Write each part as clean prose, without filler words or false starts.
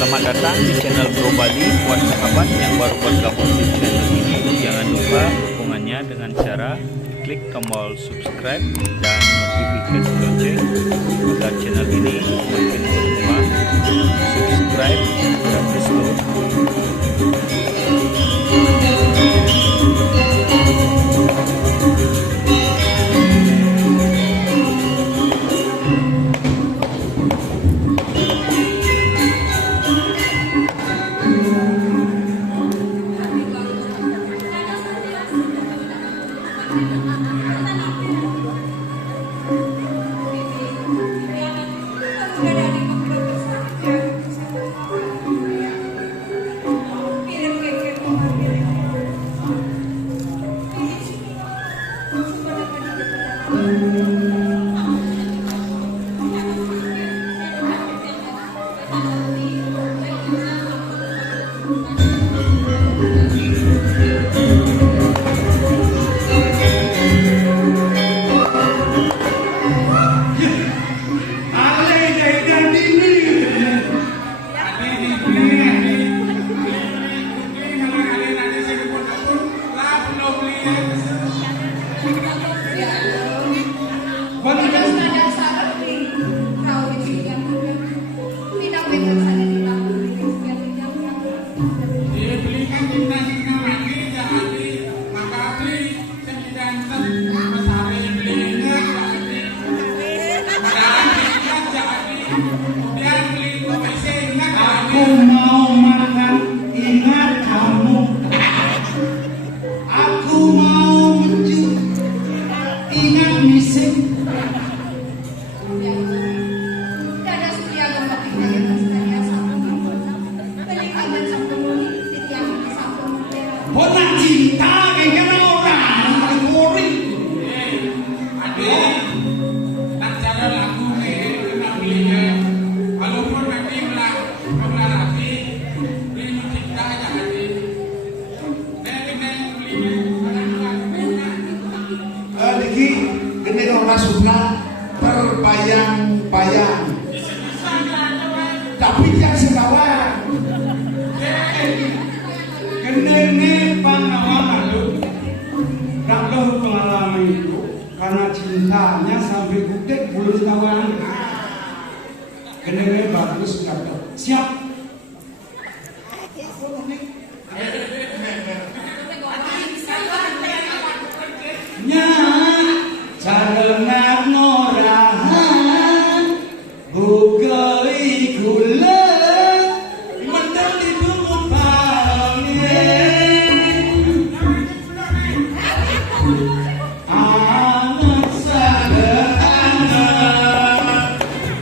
Selamat datang di channel Bro Bali. Buat sahabat yang baru bergabung di channel ini, jangan lupa dukungannya dengan cara klik tombol subscribe dan notifikasi lonceng agar channel ini makin berkembang. Subscribe gratis loh. Aku mau makan, ingat kamu. Aku mau mencium, ingat mising. Bona cinta kayaknya orang ngori. Adik, tak cara lagu nih, kena belinya. Walaupun nanti melarati, beli cinta aja adik. Neng belinya, Lagi gede orang suka terbayang-bayang. Tapi yang sekawan. Gede pengalaman lu. Kalau pengalaman itu karena cintanya sampai gudeg belum sekawan. Gede bagus kata. Siap. Nya jarenat norahan bukai gula mendang di bumbu anak sederhana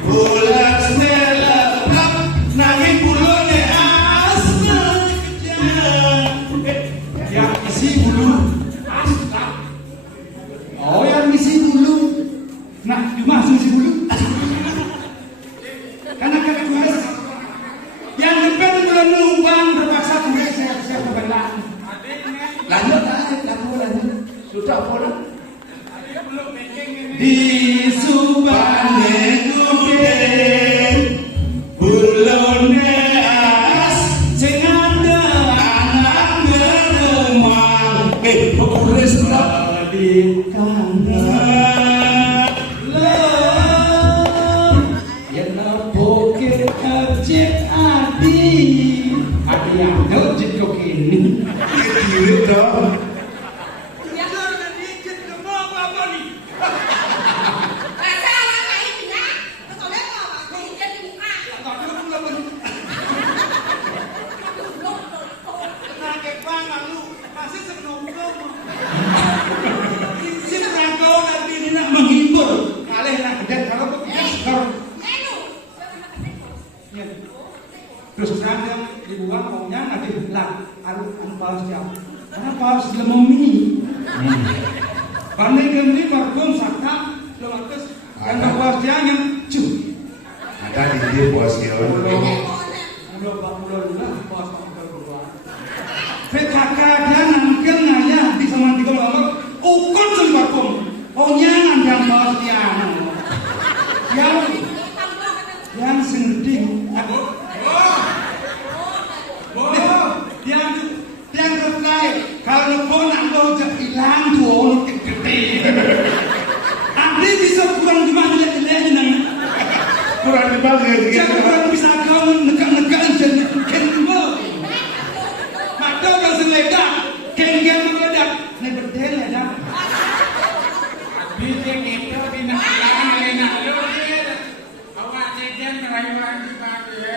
bulan selebab nangin bulone asma kejar yang isi bulu. Oh, yang isi bulu. Nah, dimasuk isi bulu. Karena kelas yang depan mulai numpang terpaksa tulis saya kebelah. Lanjut. Sudah boleh. Di subane gudeg bulone as sing ada anak geremang tulis di kandang yang napoke objek adi yang objek kok ini diri dong lemomi. Pandai kami parfum sakta lematus yang bawa jangan cu. Ada di dia bosnya. PKK dia nangkel nanya di sama tiga lama ukun sel parfum. Oh nyangan yang bawa tiang. Yang sending aku. Yang terkait kalau nelfon anda udah hilang tuh gede. Anda bisa kurang gimana lihat nang. Kurang dibangun. Jangan bisa kau negak-negak jadi kenapa? Mata bahasa ledak, kengkeng meledak, ni berdel ya. Bisa kita bina alam nak lu dia. Awak jajan merayu-rayu kita dia.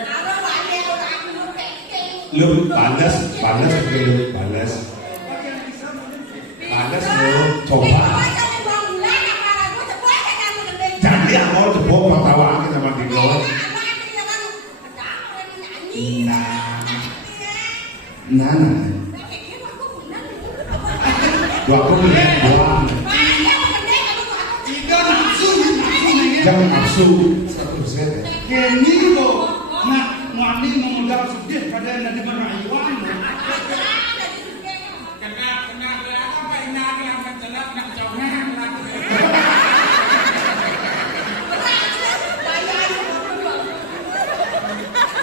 Lu panas lu coba. Jadi aku jebok pertawa kita mati lo. Nah. Aku buang. Jika nafsu. Jangan nafsu 100%. Kini lo nak wani mengundang sedih pada nanti merayuan. Kena apa ina yang menjelat nak jauhan lah.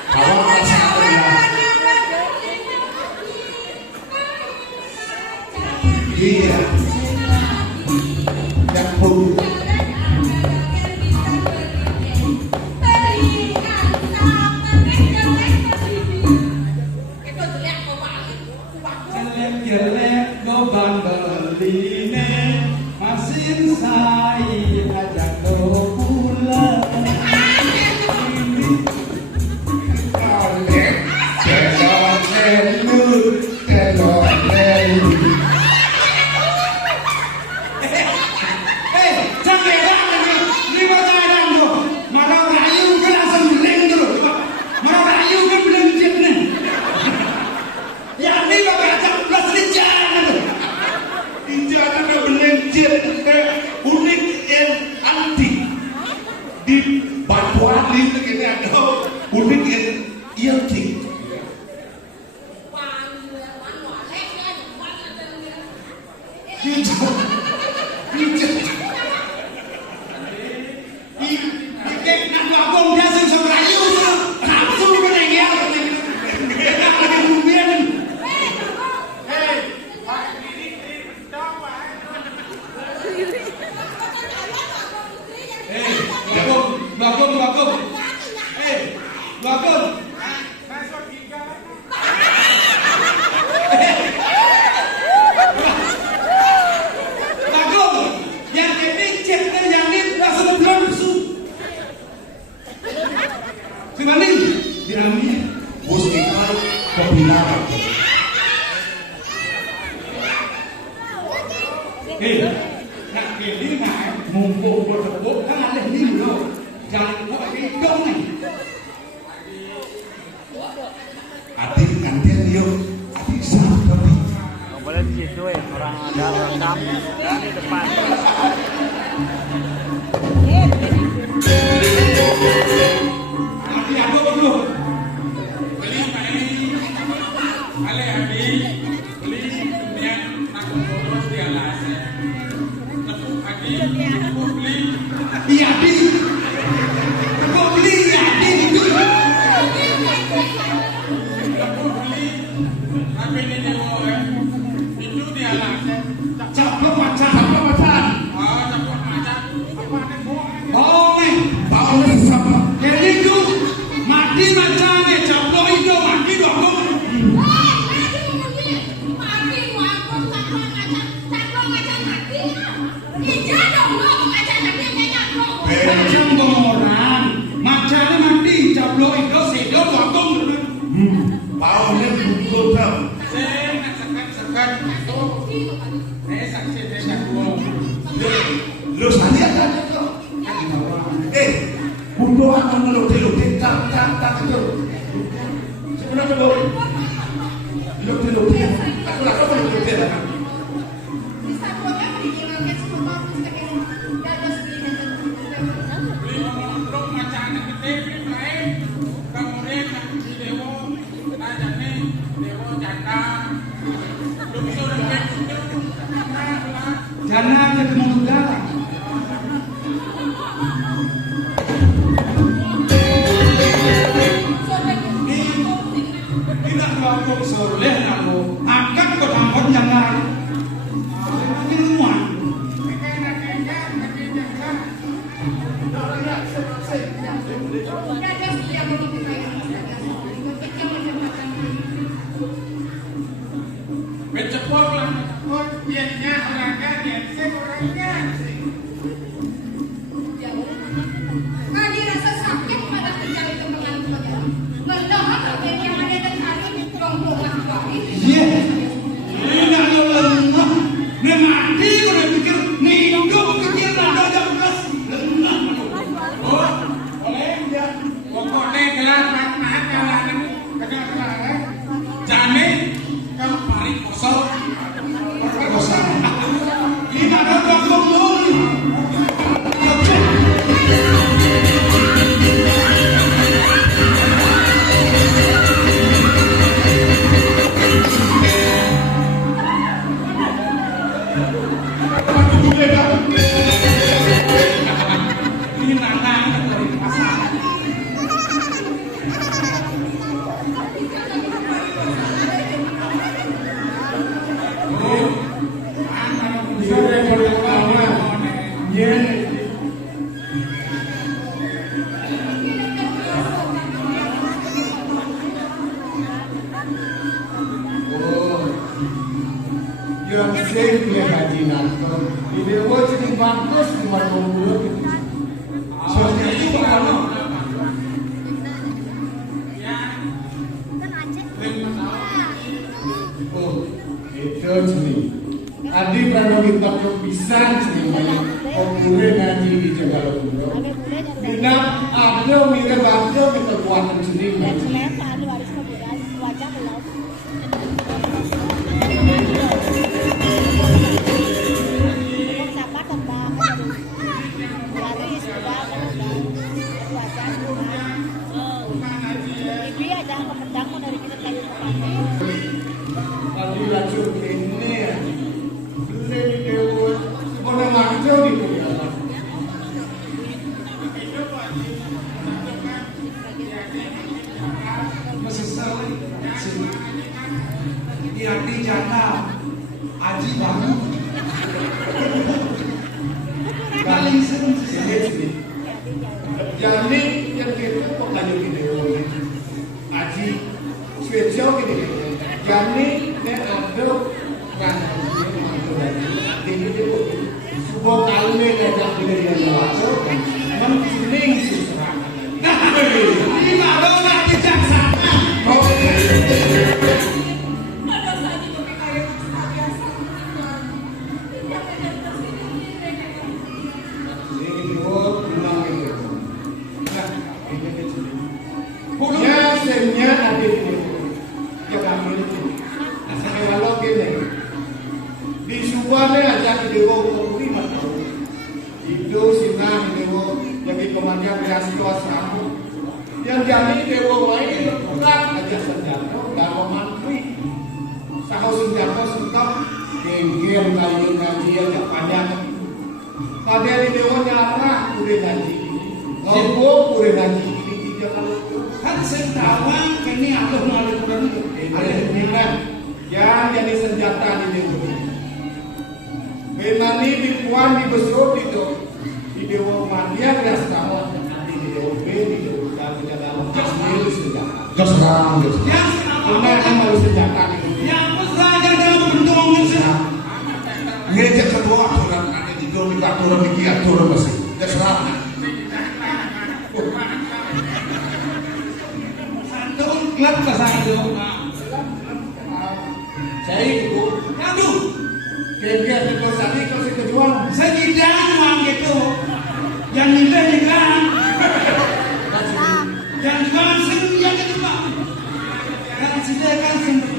Awak rasakan ya. Iya. Yang pun. Jelek goban beline masin sai ajak lo pulang. Unik yang antik di batuan itu kita ada unik yang antik. Bos kita kebilangan. Nak pilih mah mumpung bertepuk kan ada ni lo. Jangan buat hidung ni. Adik gantian dia, adik siapa ni? Nggak boleh di situ ya, orang ada orang tamu di depan. Adik aku perlu. Beli mai. Ale abi. Beli dunia nak boros dia lah. Tepuk abi, tepuk beli. Iya di. Kau beli ya di itu. Tepuk beli. Tapi ni dia itu dia lah. Caplok macam. Oh, tepuk macam apa ni buat? Oh ni. Tahu ni siapa? Jadi tu mati macam ni caplok itu mati dua kau. Macam orang. Macam ni mati caplok itu sedot dua kau. Tahu ni betul tak? Saya nak sekat tu. Saksi saya nak buat. Lu saja tak tu. Bundo akan meloteh-loteh tak itu. Sebenarnya boleh. Loteh-loteh. Aku nak kau meloteh. karena ketemu negara. Tidak langsung soleh aku akan ke tempat yang lain. Di rumah. Bercepol lah, biarnya olahraga, biarnya olahraga. Kali rasa sakit pada mencari teman saudara. Berdoa sampai yang ada dan hari rombongan kami. Iya. Tidak lemah. Mati udah pikir hidup pikir ada bekas lemah. Oh, boleh ya. Pokoknya gelas makan jalan kelas. Jamin kamu paling kosong. Kosong. Ini ada gabung dulu. Ini nanang dari pasar. Sudah berkawan. Ye. Yang sering haji nanto, ini wajib jadi bagus di mana mulut itu. Soalnya itu kalau Oh, itu sini. Adi pernah kita kepisan sini banyak. Okure ngaji di Jakarta Pulau. Bina ada mirip ada kita kuatan sini. Adi lacur ini ya. Beli di dewa. Mana ngaji di Pulau. masih sering. Di jana aji bangun. Paling sering Sini. Jadi yang kita pokoknya video aji spesial gini. Jadi ne ada kan ini itu sebuah kali ngajak dia yang masuk mencuning susah. ini ada orang bijaksana. Pada saat itu kayak biasa. Ini dua bilang itu. Nah, ini kecil. Ya, sebenarnya ada di yang kami itu. Kalau gini, di Suwane aja di Dewa Umur 5 tahun. Itu sinang Dewa jadi komandan beasiswa Seramu. Yang jadi Dewa lain berat aja senjata dan memantui. Sahau senjata sentap geng-geng ngaji agak panjang. Pada di Dewa nyarah udah ngaji. Ngomong udah ngaji ini tiga kali. Kan sentawang ini Allah melalui Quran itu. Ini kan yang jadi senjata di Dewa. Benani di Puan di Besok itu di Dewa Mandia beras kawan di Dewa B di Dewa Kamu dalam Asmil senjata. Terserang gitu. Yang Karena yang harus senjata itu. yang saja dalam bentuk manusia. Ngejek kedua aturan ada di dua aturan di aturan masih. Terserang. Santun klub pasangan itu. Saya itu Aduh, kira-kira itu tadi kalau saya kejual sekian uang gitu. Yang nilai kan, yang jualan sendiri yang itu pak. Yang sediakan sendiri.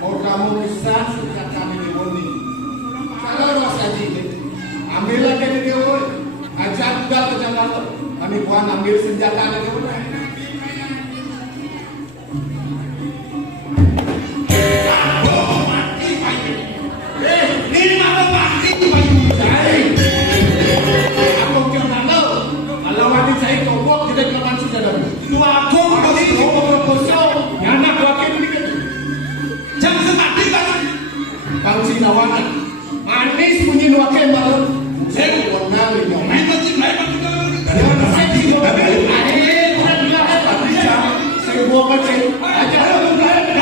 mau kamu bisa senjata di Dewa ini. Kalau rasa jadi ambil lagi di Dewa. Ajak udah ke Jakarta. Kami Puan ambil senjata di Dewa. Oh, mati pak. Bang Sinawangan. Manis bunyi nuake baru. Saya warna lima. Main macam lain macam tu. Jangan saya tidak ada. Bukan bilang apa bisa. Saya buat macam. Ajar orang lain.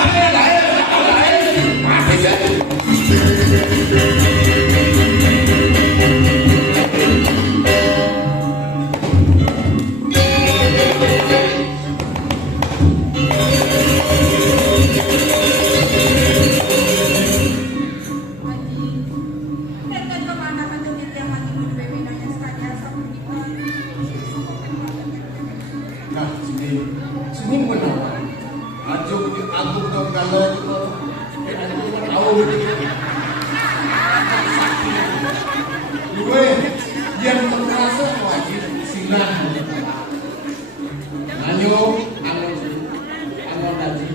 Mati saja. Nah, sini menawan. Aku tahu kalau itu, tahu dua yang terasa wajib silang. Anyo tadi.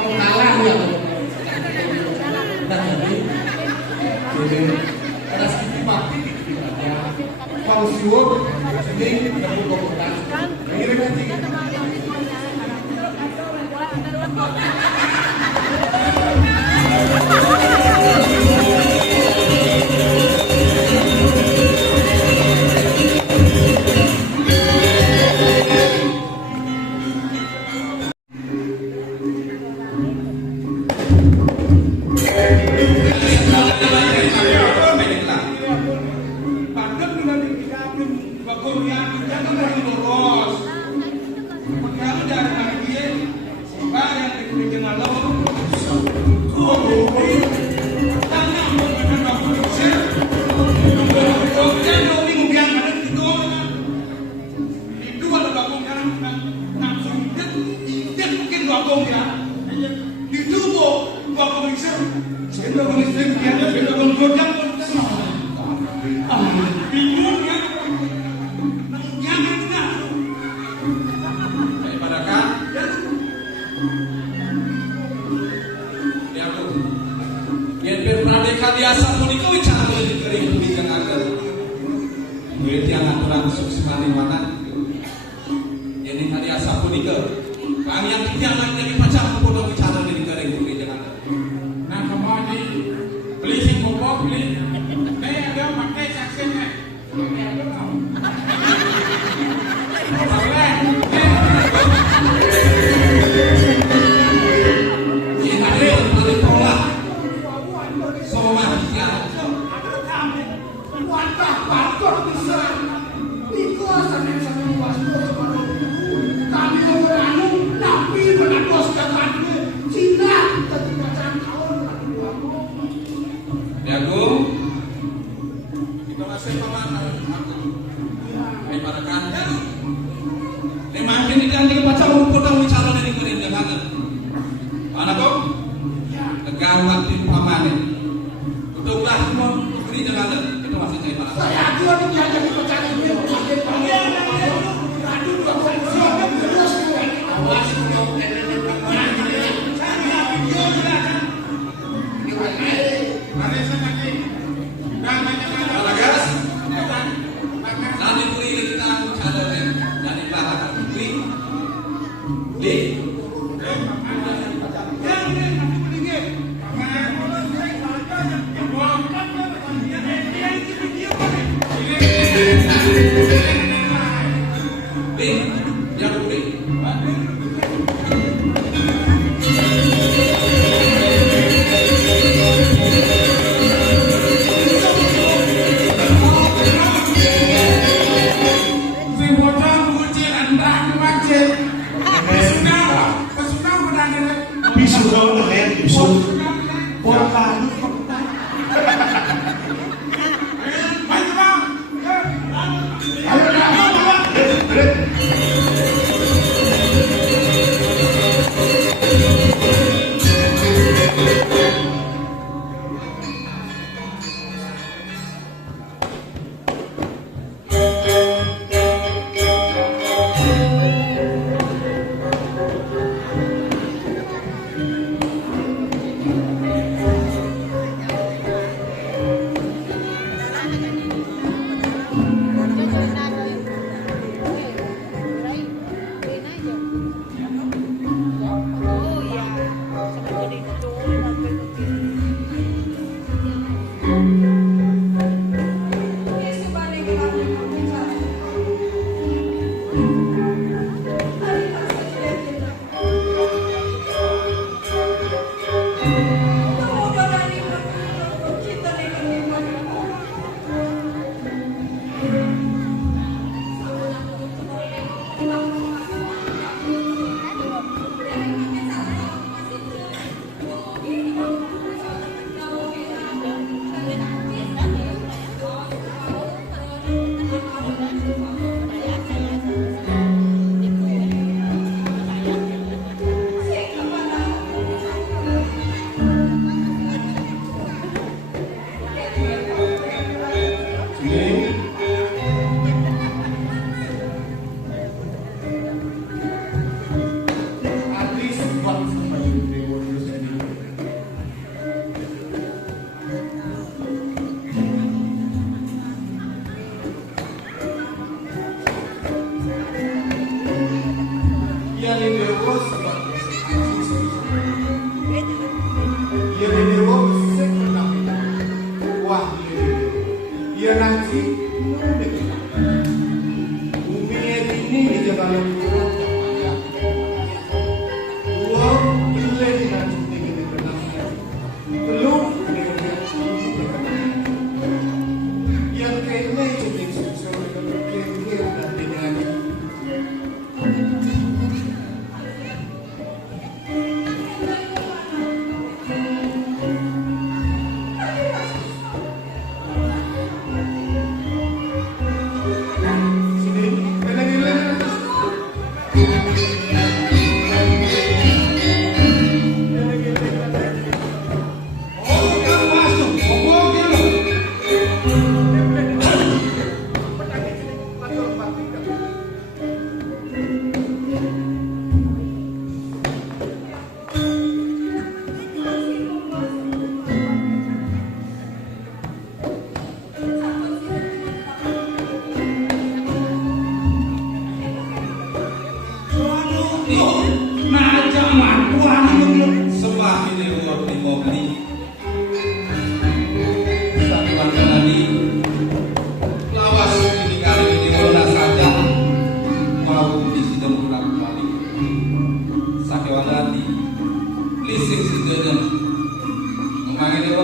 Pengalah yang jadi ada sedikit bakti kalau siwur sini dapat komentar ini nanti Thank you.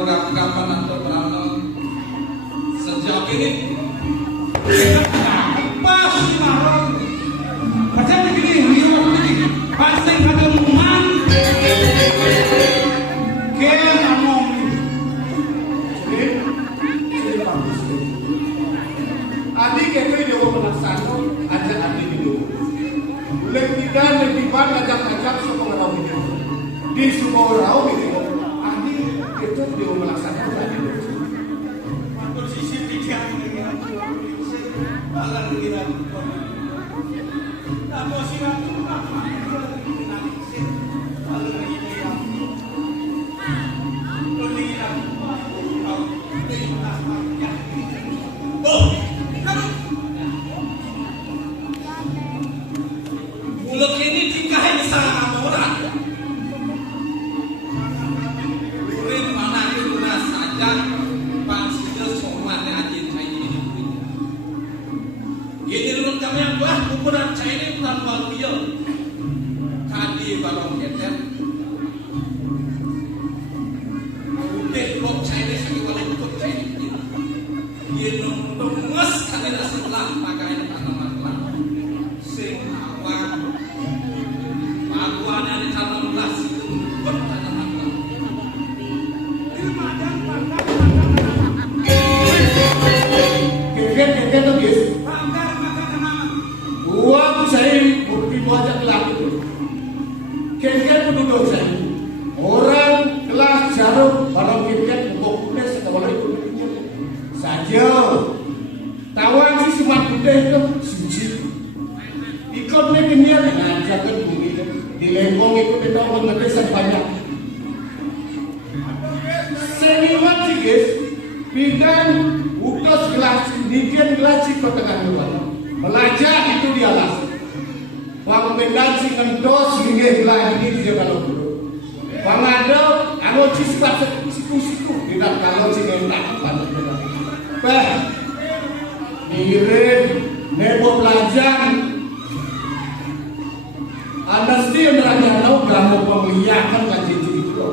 kapan atau berapa sejak ini Pas di marong. Macam begini, riuh begini. Pasang kata muman. Kian among. Jadi bagus. Adik itu dia mau melaksana ada adik itu. Lebih ngajak-ngajak semua orang itu. Di semua orang itu. Adik itu dia mau melaksana adik itu. Posisi tidak mengenai. Alam kira. Apa sih aku? mulut ini dikahin sama orang. Murid mana itu saja pasti somannya aja saya ini. Ini lu kami yang buah ukuran saya ini tanpa dia. Tadi balong keter. Udah blok saya ini sakit paling cukup saya ini. Dia nunggu kali setelah pakai tanaman pelan. Sing awak baguan yang tanam belas itu bertanaman pelan. Kira-kira tuh guys. Uang saya bukti banyak kelas itu. Kira-kira penduduk saya. Orang kelas jarum barang kira-kira untuk kudes sekolah itu saja. Tawan si semat kudes itu suci. Ikutnya kenyal ngajakan bumi di lengkong itu kita mengedesan banyak. Seniman sih guys. Bidang utos kelas, nikian kelas sih kota Kanduan. Belajar itu di alas. Bang mendansi ngendos hingga gelah ini dia kalau dulu. Bang ada, anu cispat siku-siku. Tidak kalau si ngendak pada kita. Bah, mirip, nebo belajar. Anda sendiri merasa tahu kamu pemeliharaan ngaji itu.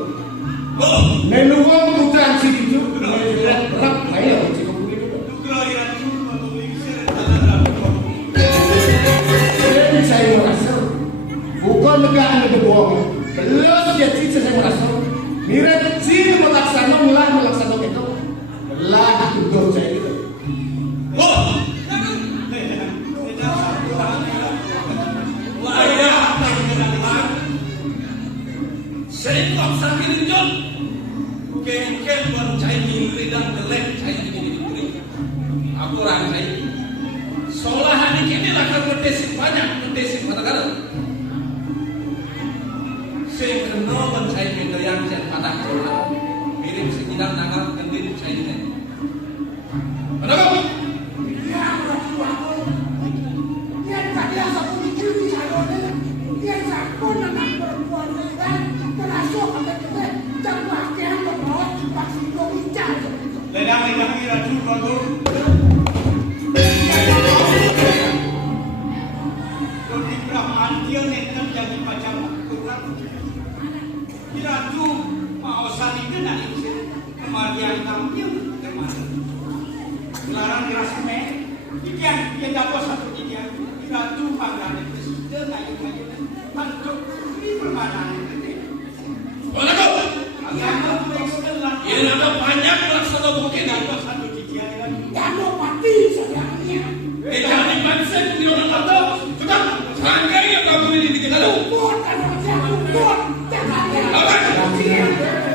Neluang bukan si itu, berat saya cukup begitu. Jadi saya merasa bukan negara yang bohong. Kalau dia cica saya merasa mirip sih melaksanakan itu, belah itu saya itu. Saya kok sambil jod, ken buat saya ini dan gelek saya ini diberi. Aku orang saya, seolah hari ini akan berdesik banyak, berdesik pada saya kenal dan saya mendoyan saya pada orang mirip sekitar naga kendin saya ini. Kenapa? Ledang kira juga tu. Jadi Brahman dia netan jadi macam kurang. Kira tu mau sani kena itu. Kemudian tampil kemana? Larang dirasa meh. Dia dapat satu dia. Kira tu panggilan presiden naik. Untuk ini permainan itu. Boleh ini ada banyak pelaksana mungkin ada satu dia Jangan mati sayangnya. jangan mindset di orang kata sudah sangkai yang kamu ini kita tahu.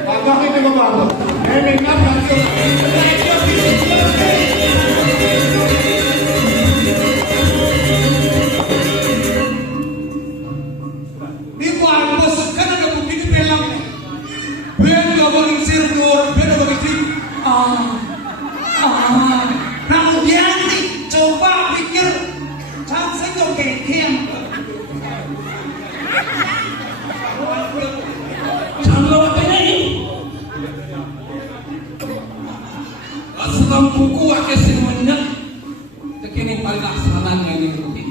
Abang itu ke bawah. Memang langsung. Di luar bos kan ada begini pelang. Ben gabung sirdur, ben gabung sir. Kemudian nih coba pikir, saya kok kekem. Jangan apa ini? Asal buku akan semuanya, tekini paling laksananya ini bukti.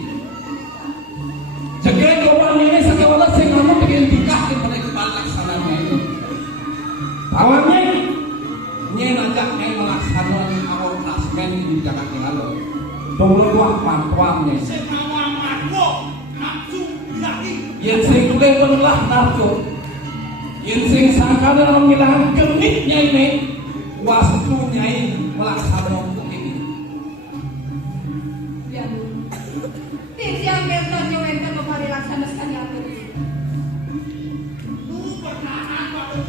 Jaga kawan ini segala sing kamu pengen dikasih pada kepala laksananya ini. Awalnya tidak melaksanakan awal klasmen di Jakarta lalu. Tolong buat mantuannya. Senawa mabuk, nafsu, birahi. Yang sing lelah nafsu, yang sing sangka dalam ngilang genitnya ini, waktunya ini melaksanakan untuk ini. Ya, tiang berton yang enten memari laksana sekali aku. Lu bertahan pada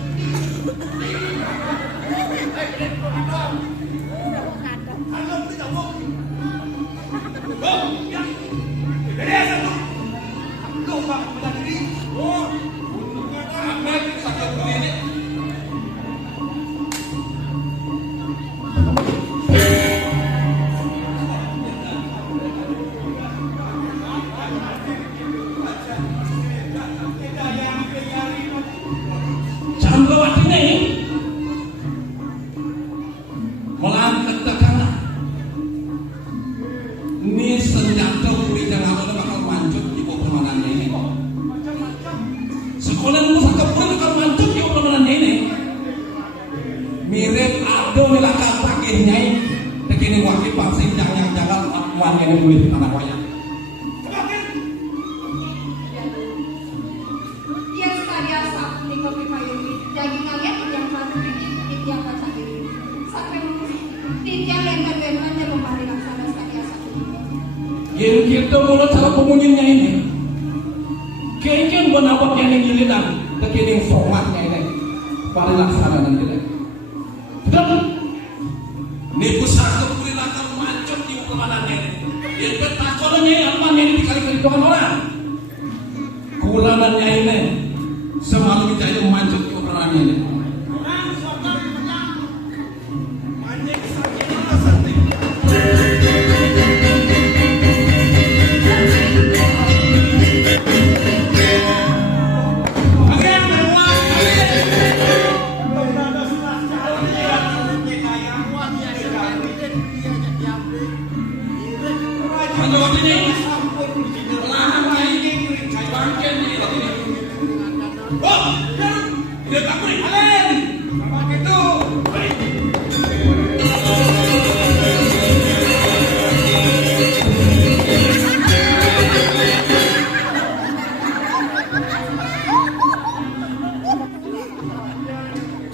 Halo, kita mau. Oh, ya. Beres tu. Lupa pada diri. Oh, untungnya Apa yang sakit begini? Sampai ini melangkah ke kanan. Ini senjata buri jangan ada bakal mancuk di peperangannya ini. Sekolah musa kepul bakal mancuk di peperangannya ini. Mirip ado milakal pakainya ini. Begini wakil pasing jangan akuannya ini boleh di tanah wayang. Yang sekali asap di kopi payung daging kalian yang satu ini yang kacang ini sampai tiang yang kedua yang memari laksana sekali asap. Yang kita mulai cara pemunyinya ini. Kayaknya menapak yang giliran, begini somatnya ini. Pada laksana nanti. Betul? Nipu satu perilaku macam di pemandangannya ini. Yang ketakutannya amannya ini dikali-kali Tuhan orang. Kulanannya ini semalam itu macam di pemandangannya ini.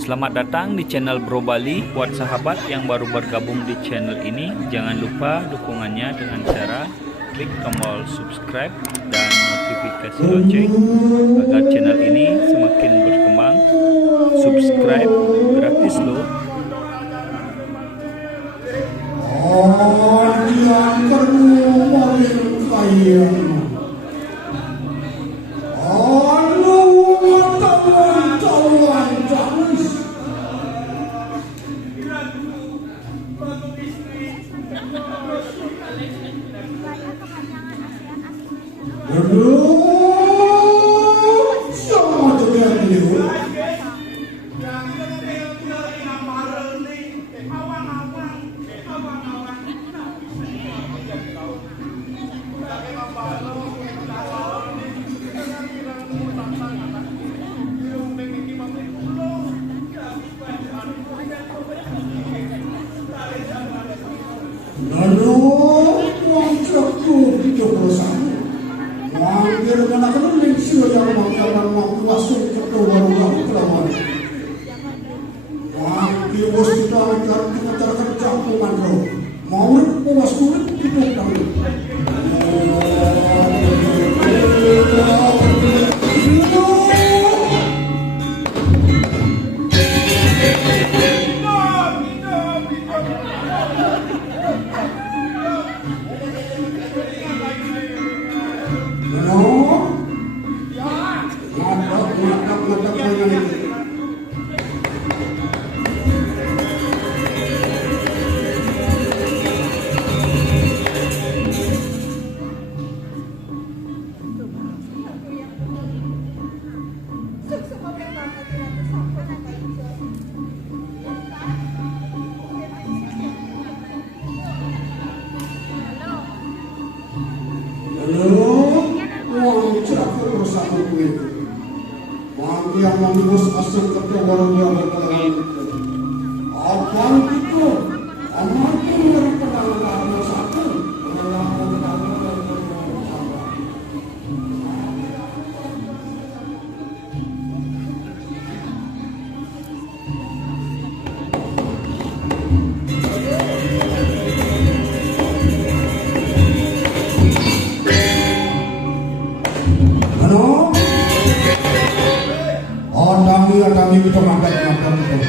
Selamat datang di channel Bro Bali. Buat sahabat yang baru bergabung di channel ini, jangan lupa dukungannya dengan cara klik tombol subscribe dan notifikasi lonceng agar channel ini semakin berkembang. Subscribe gratis loh. Yang kedua kaya. Lalu uang cukup hidup bersama. Mampir mana kan lincir yang makanan mau masuk ke warung kelamaan. Mampir bos kita akan mengatakan campuran roh. Mau puas kulit hidup kami. Yang masuk ke warung yang berkelanjutan. Abang kita makan itu.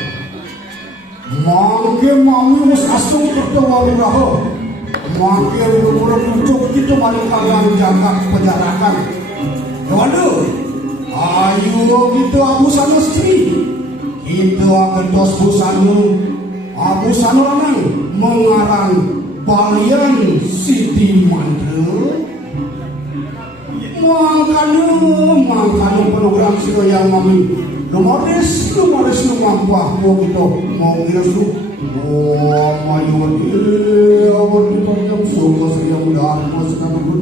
Mangke mami mus asung bertawal raho. Mangke urut ucuk kita balik kalian jaga penjarakan. Waduh, ayo kita abusano istri. Kita akan tos busano. Abusano lanang mengarang Balian Siti Mandra. Makanya program sih yang mami lumaris lumampah mau gitu mau ngiris lu mayu awal di program suka saya mudah masuk nama pun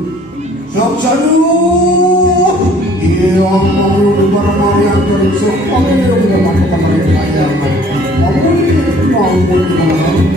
siap sanu iya mau di barang yang tersebut kami udah mampu kamar saya mau di mana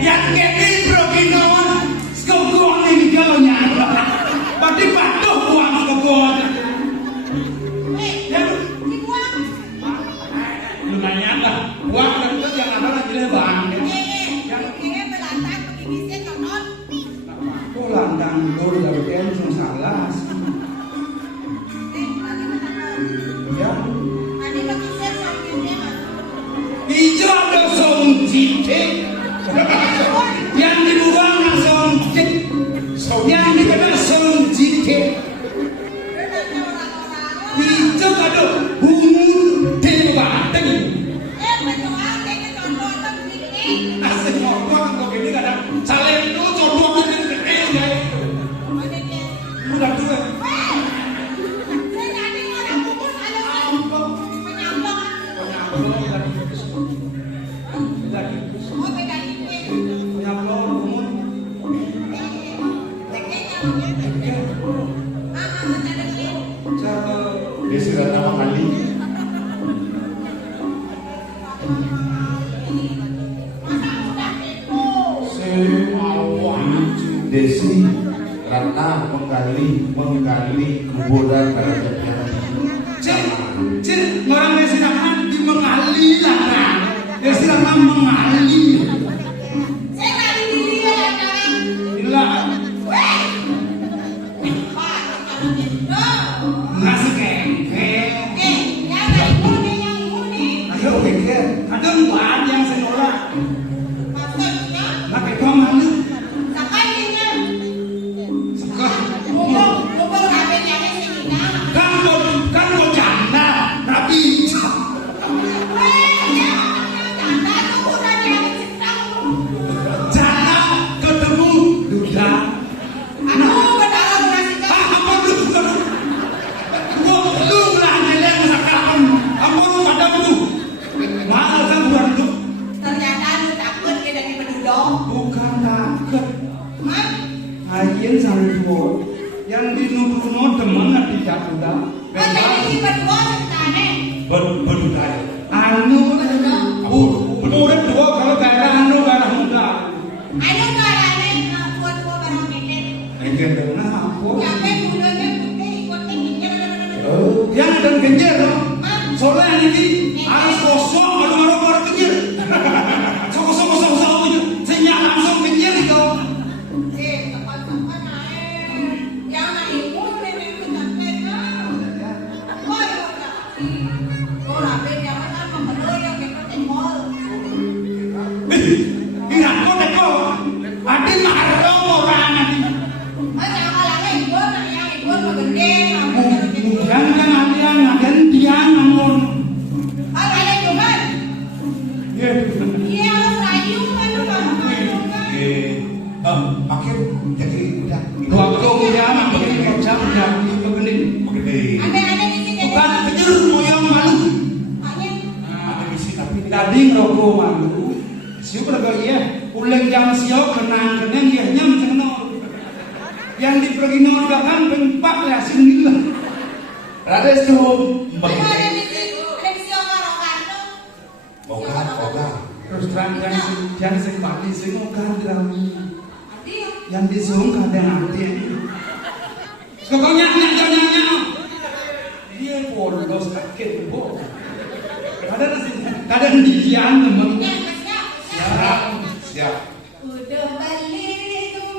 Ya Desi dan nama kali. Desi Ratna menggali kuburan pada Cik, orang Desi Ratna di mengali lah. Desi Ratna mengali. Saya kali diri ya jangan. Inilah nasi kengkeng. Jangan ikut yang ini. Ayo kengkeng. Kadang buat yang senolak. Maksudnya, Nak kau malu. sakainya. Sekarang. Bubur HP-nya di sini dah. Kan mau janda, tapi janda ketemu duda. Lu belanja yang sekarang, ampun padamu. Mahal kan bulan itu? Bukan takut. Ayen sampai dua, yang dinuduh demen tidak sudah. berdudai. Anu, murid dua kalau daerah anu daerah muda. Enggak dengar aku. Yang dan genjer dong. Soalnya ini harus kosong baru genjer. Kosong itu. Senyap langsung genjer itu. Ingat kau teko. Adi marah orang nanti. Kemudian kan ada dia namun. Makin jadi udah. Waktu dia makin kerja menjadi begini. Bukan kejer moyong malu. Ada misi tapi Tadi ngerokok malu. Siapa beragam ya? Uleng jam siok kenang ya nyam cengenol. Yang diperginokan pempak lah sinilah. Rada itu Oga. Terus terang yang sempati sengokan dirami. Yang disuruh kadang nanti. Pokoknya nyanyi. Dia polos kakek bu. Kadang dijian memang. Siap. Udah balik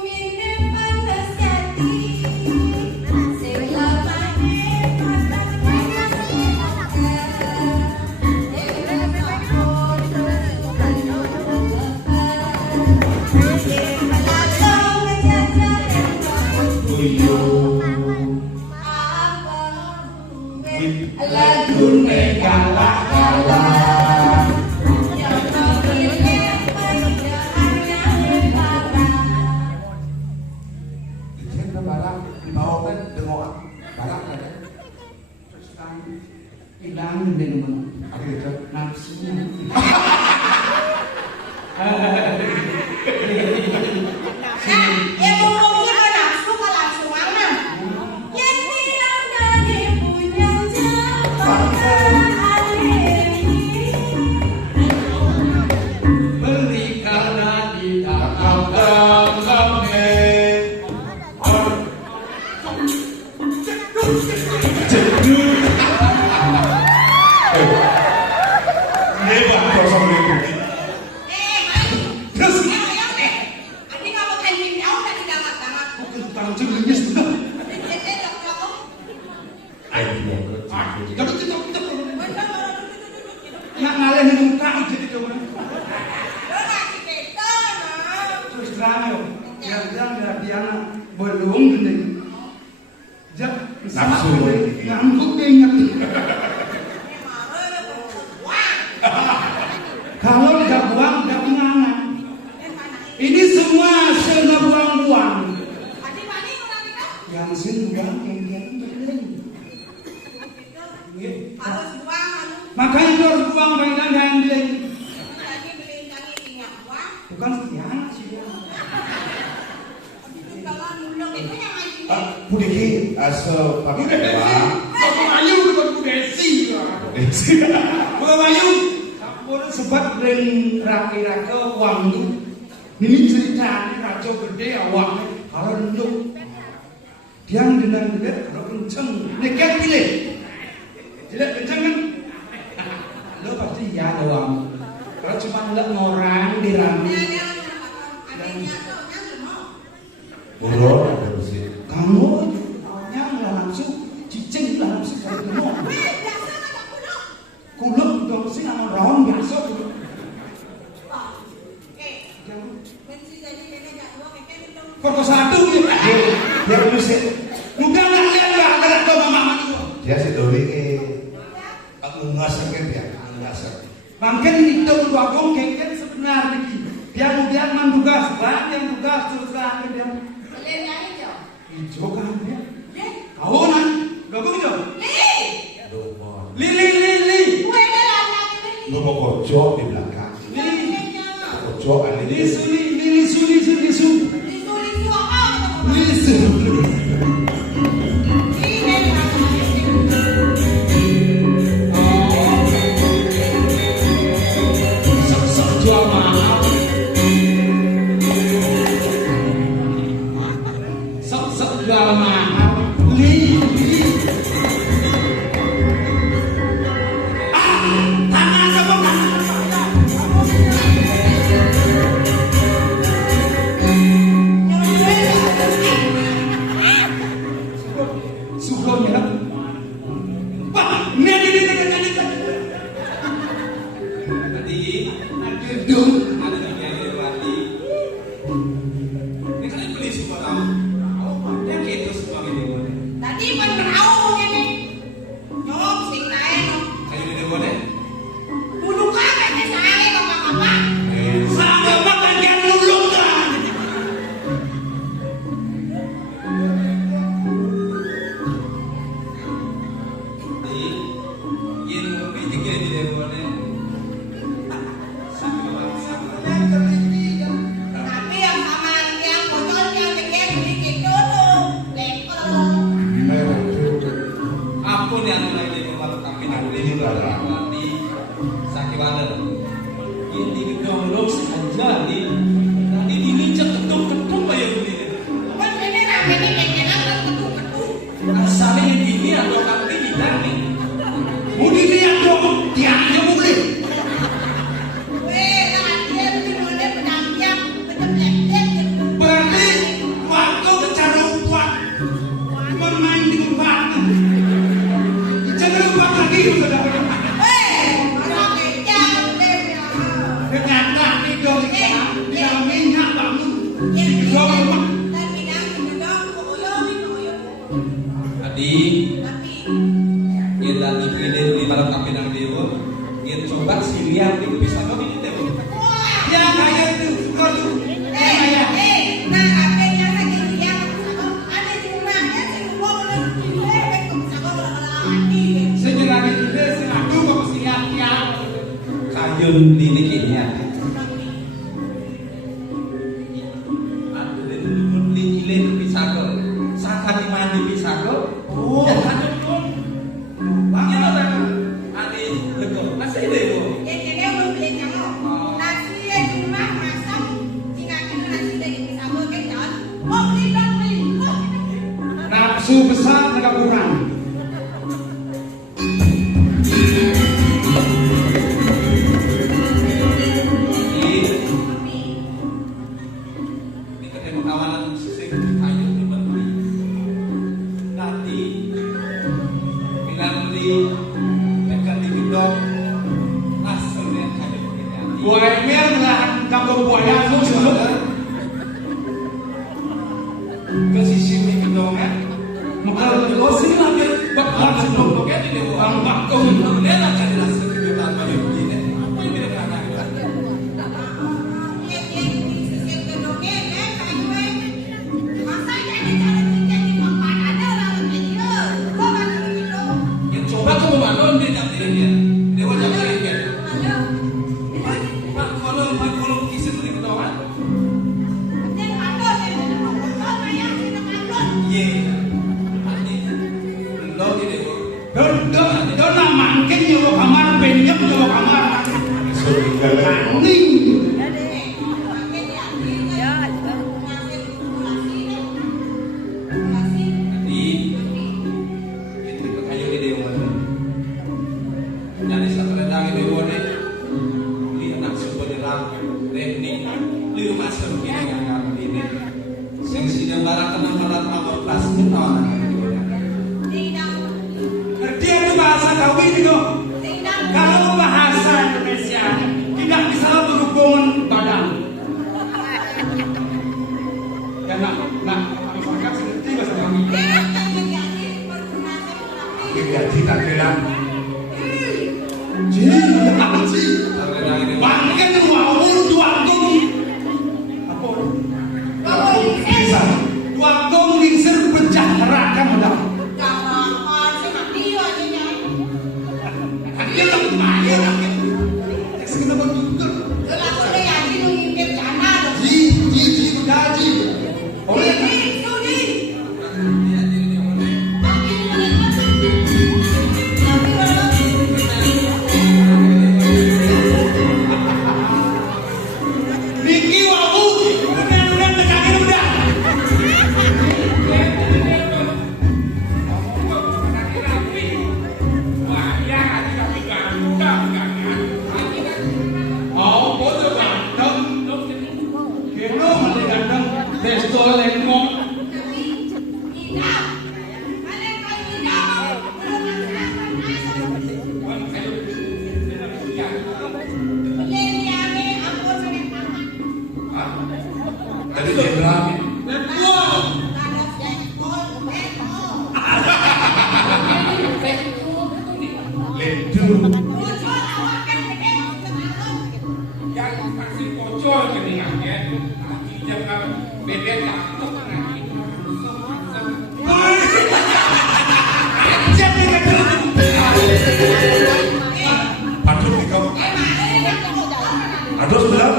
minum panas hati. Lagu kalah. Hilang dari mana? Nafsunya. Nak ngalih ning muka jadi coba. Terus terang yang Diana belum gini. Jak Nafsu. Ngambuk ingat. Kalau tidak buang tidak gimana. Ini semua hasil buang-buang. Yang sin buang yang makanya itu harus buang mainan yang beli. Bukan sekian sih. Budiki asal pakai Ayo Mga bayong, kapur sebab ring raki-raki uang tu. Ini cerita ni raja gede awak kalau nunduk. Dia dengan dia kalau kencang, nekat pilih. Tidak kencang kan? Lo pasti ya doang. Kalau cuma ngeliat orang di rame. Murah ada mesin. Kamu yang langsung cicing langsung kayak gemuk. Kuluk dong sih nama rawon biasa kuluk. Foto satu gitu. Dia musik. Mudah nggak lihat nggak ada tuh mama itu. Dia si Dori aku ngasar kan dia ngasar. Mungkin itu bagong kengken sebenarnya gitu. Dia kemudian menduga sebelah yang duga terus lagi dia. Hijau kan dia. Kawanan, bagong itu. Lili. Lu mau kocok di belakang. Kocok ada di Lisu. Sok jual mahal. Sok jual mahal. Li. Tangan apa Sukom ya. Pak, ini. Aduh. Ada tiga lewati. Ini kalian beli semua tahu. Dia gitu semua ini boleh. Tadi kan berau ini. Nyolong sing lain. Kayu ini boleh. Dulu kan ada saya kok apa? Saya makan yang lulung kan. Jadi, ini meeting ini tidak boleh. Tapi yang sama yang bocor yang pikir dikit dulu. Level. Ampun yang mulai dari waktu kami nanti Ini berapa? di Sakiwaler. Ini gedong-gedong saja di diinjak ketuk-ketuk aja begini. Kan ini rame nih kayaknya kan ketuk-ketuk. Asalnya yang gini atau kami hilang nih. Mau dilihat dong, tiangnya boleh. Weh, lah dia lebih boleh penampian, penjeplet gitu. Berarti waktu bicara uang bermain di tempat. Jangan lupa lagi sudah. Weh, orang kejam deh ya. Dengan lagi dong dia minyak bangun. Di rumah. Tapi yang gedong koyo. Tadi Tapi kita dipilih di malam kami nang dewa. Kita coba silian di bisa kau ini dewa. wah. Ya kayak itu, kau tuh. Nah HP-nya lagi dia ada jumlahnya semua udah mati. Sejarah itu sengadu kok siap-siap. Kayun di ini kayaknya. Di ile bisa kau. Saka di mana bisa kau. Oh. Ya kan dulu. Bangnya ada. Adi lego. Masih lego. Jadi dia mau beli kamu. Nasi cuma masak. Jika kita nasi lagi bisa makan kan. Oh beli dan beli. Nafsu besar mereka kurang. Ini ketemu kawanan sesing kayu di menteri. Nanti bilang beli dekat di gedong hasilnya kayu begini. Buaya mer melahan kampung buaya itu juga. Ke sisi di gedong ya. Maka kau sini lagi bakal sebelum Oke di dewa. bang bakau. Dia nak cari hasil kejutan kayu begini. Apa yang dia kena? Yang coba tuh memandang dia tak dia. Dewa tak dia. Pak kalau kisah di gedong kan? Iya. Nanti belum di dewa. Don nama angin nyewa kamar, penyep nyewa kamar. Ning. Dia itu bahasa Kawi itu. Kalau bahasa Indonesia tidak bisa berhubungan badan. Ya nak, masyarakat seperti bahasa Kawi. Ya kita kira. Bangkan mau tuanggung. Tuanggung lingser pecah harakan modal. Dia tak main lagi. Sekarang betul. Ji gaji. Oleh Niki wabu, udah tekakin udah. Oh, bocor ganteng. Keno masih ganteng. Desto lengko. Tadi jenderal. Lendu. Yang pasti bocor keningannya. Nantinya kalau bebek takut lagi. Patut di kau. Aduh sebelah.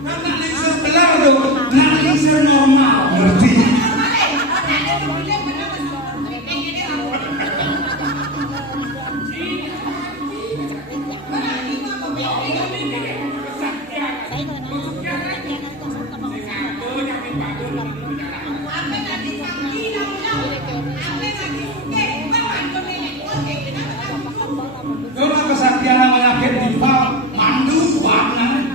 Nak lingser belar tu, nak lingser normal. Ngerti. Kau nak kesaktian namanya Diva, mandu warna.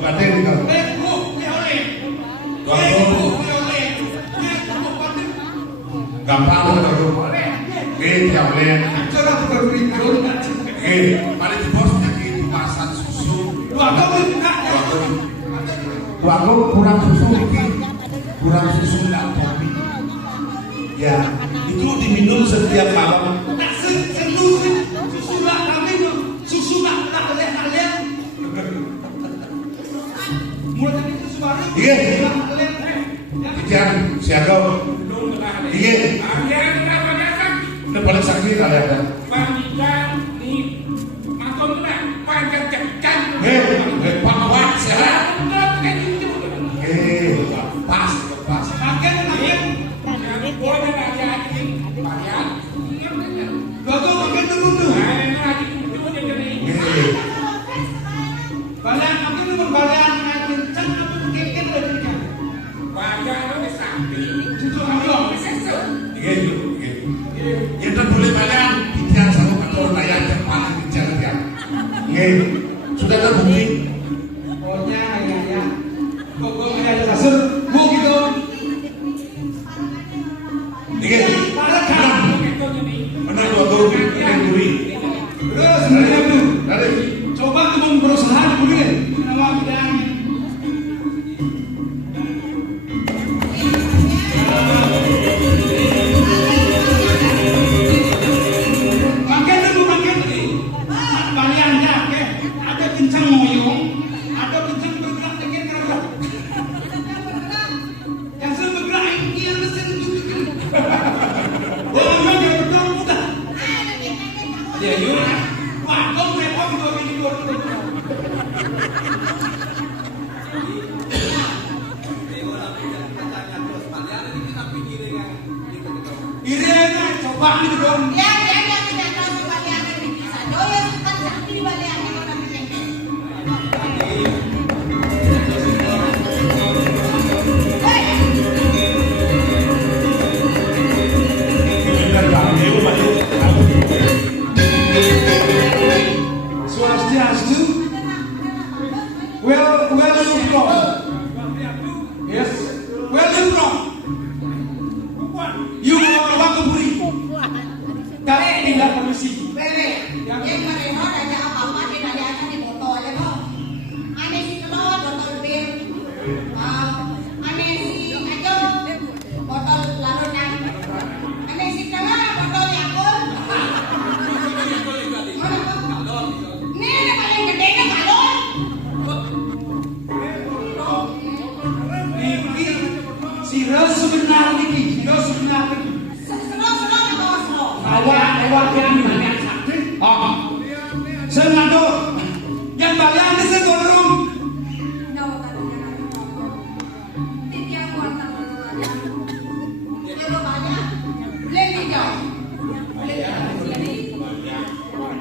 Batin di kau. Gampang tu kau. Tiap lihat. Pada di bos lagi masak susu. Aku kurang susu lagi. Kurang susu nak kopi. Ya, itu diminum setiap malam. Iya, Ijan siaga. Iya, ini paling sakit kalian. Pawat sehat. Pas. Yang tak boleh bayar, tidak satu kantor bayar yang paling bicara dia. Sudah terbukti. Pokoknya usaha kuliah nama bidang makan dulu baliannya ke ada kencang moyong ada kencang bergerak dengan gerak yang sering bergerak dia mesin gitu dia betul mudah dia yuk wah kau repot dua ini dua Irena coba nih dong. Ya, tidak tahu balian ada di bisa. Doya kan sakti di balian kalau kami cengkeh. Swastiastu. Where you from? Yes. Where you from? You from Wakaburi. Kami tidak permisi. Bebe, yang mereka ada apa-apa di balian di botol aja kok. Aneh si telur botol bir. Aneh si ajo botol larutan. Aneh si telur botol Yakult. Ini paling gede kan galon. Ini si Rasul benar ini. Rasul benar ini. Senang-senang ya bawa senang. Awak yang mana sakti? Senado yang balian di sekolah.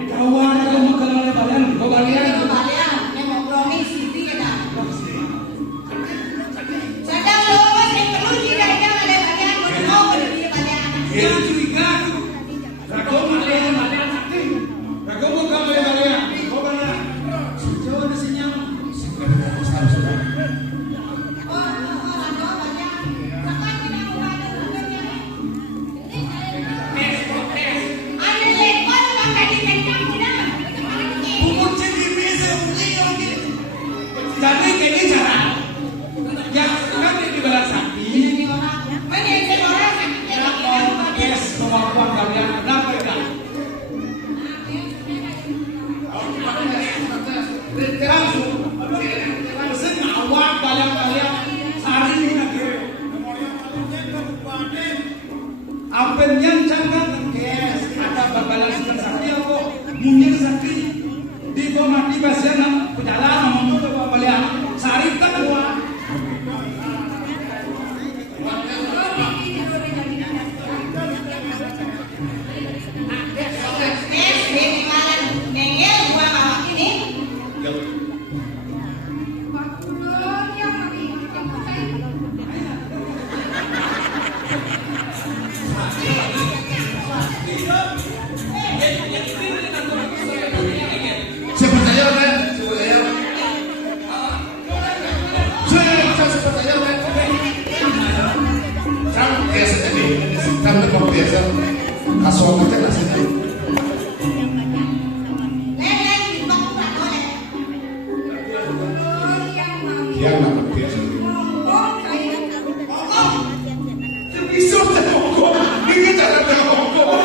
Kawan ada makan oleh balian. Kau balian. Dia curiga tu. Rago balian sakti. Rago bukan oleh balian. Kau balian. Sejauh ada senyum. Bukut jadi bisa uni. Jadi ini cara. Yang kan di balik sakti. Yes, kemampuan kalian kenapa tidak? Langsung, langsung awak kalian sehari ini lagi. Apa yang jangan yes, ada bakalan sakti apa? Mungkin sakti di bawah mati pasien perjalanan menuju ke balian sehari tak keluar. Kasual kerja nggak sih? Dia nggak biasa. Bisa terkongkong, ini cara terkongkong.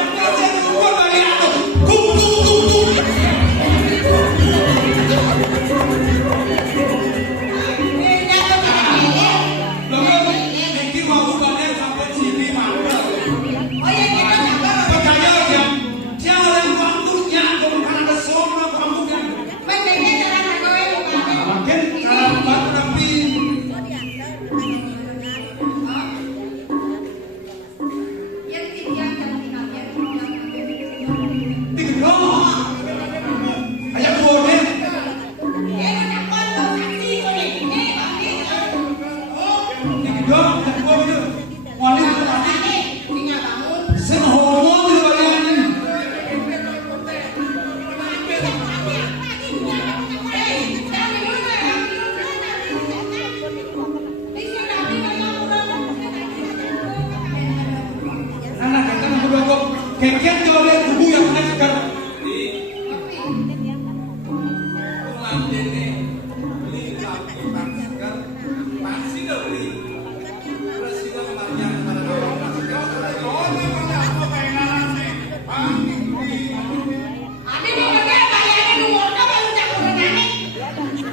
beli lampu pansikan, pasti dah beli. Presiden Marian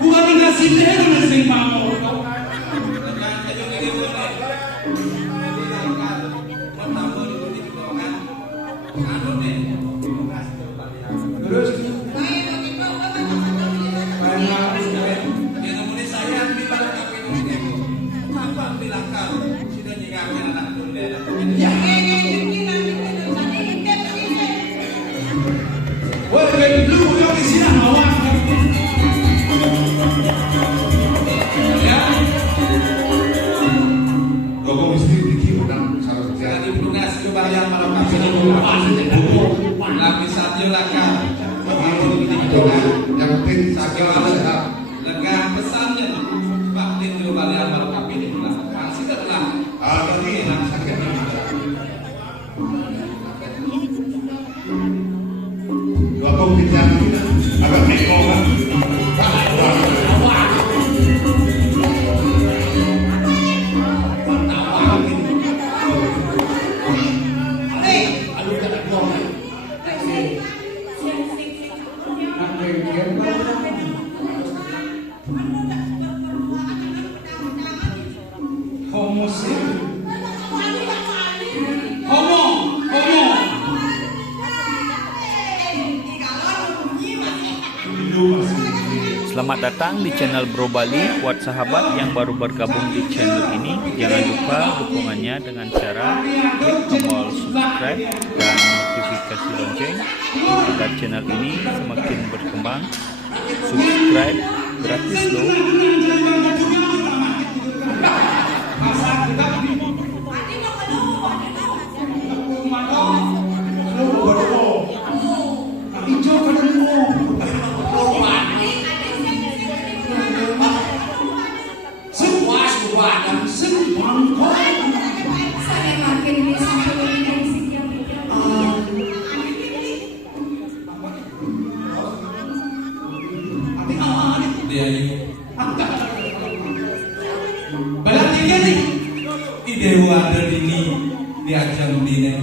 Bukan tinggal sini dengan sing mau. Yang penting sakit sehat. Lega pesannya vaksin dulu kalian malam kami ini pulang. Masih terlah. Ini sakit. Dua kopi jangan agak mekong kan. Selamat datang di channel Bro Bali. Buat sahabat yang baru bergabung di channel ini, jangan lupa dukungannya dengan cara klik tombol subscribe dan notifikasi lonceng agar channel ini semakin berkembang. Subscribe gratis loh. Saya makin bisa mengenai sekian Dia berarti nih di dewa ada ini di ajang dine.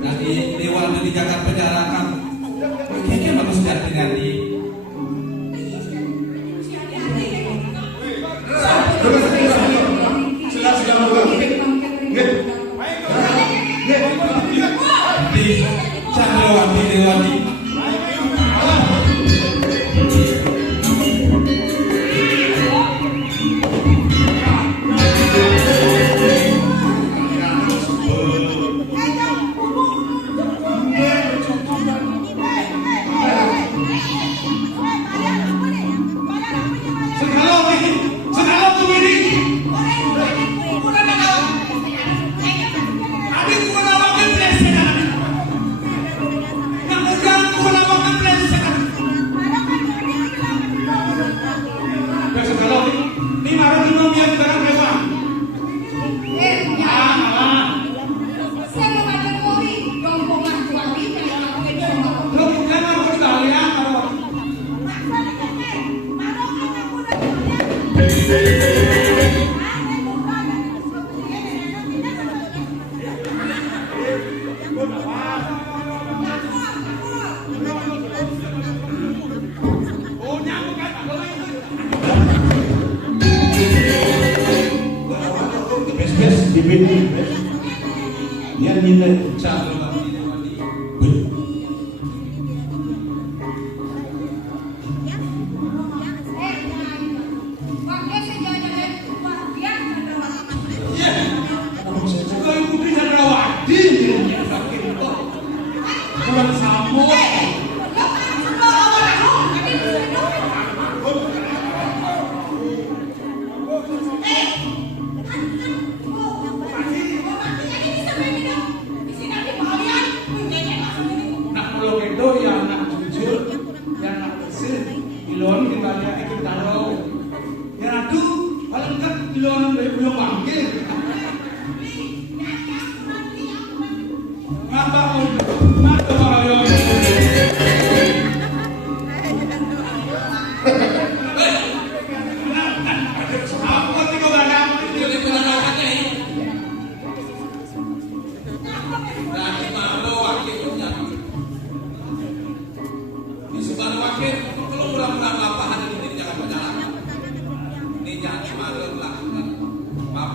Nah di dewa ada di Jakarta penjarakan. Kayaknya bagus jati nanti. Di Chandrawati Dewati.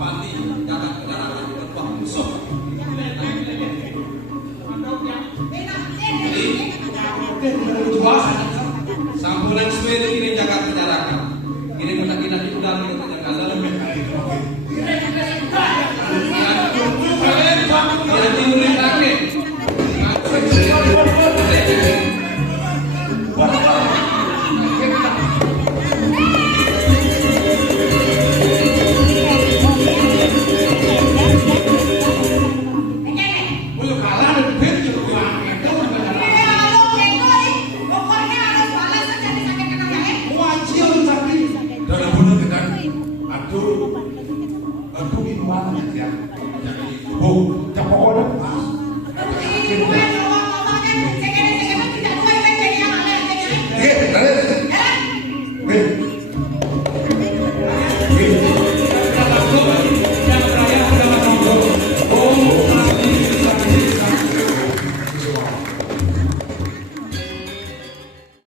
Kapandi jaga kendaraan terbang musuh. Sampunan suwe ini jaga kendaraan. Ini kita di udara kita jaga dalam. Kalian diulik lagi. Oh,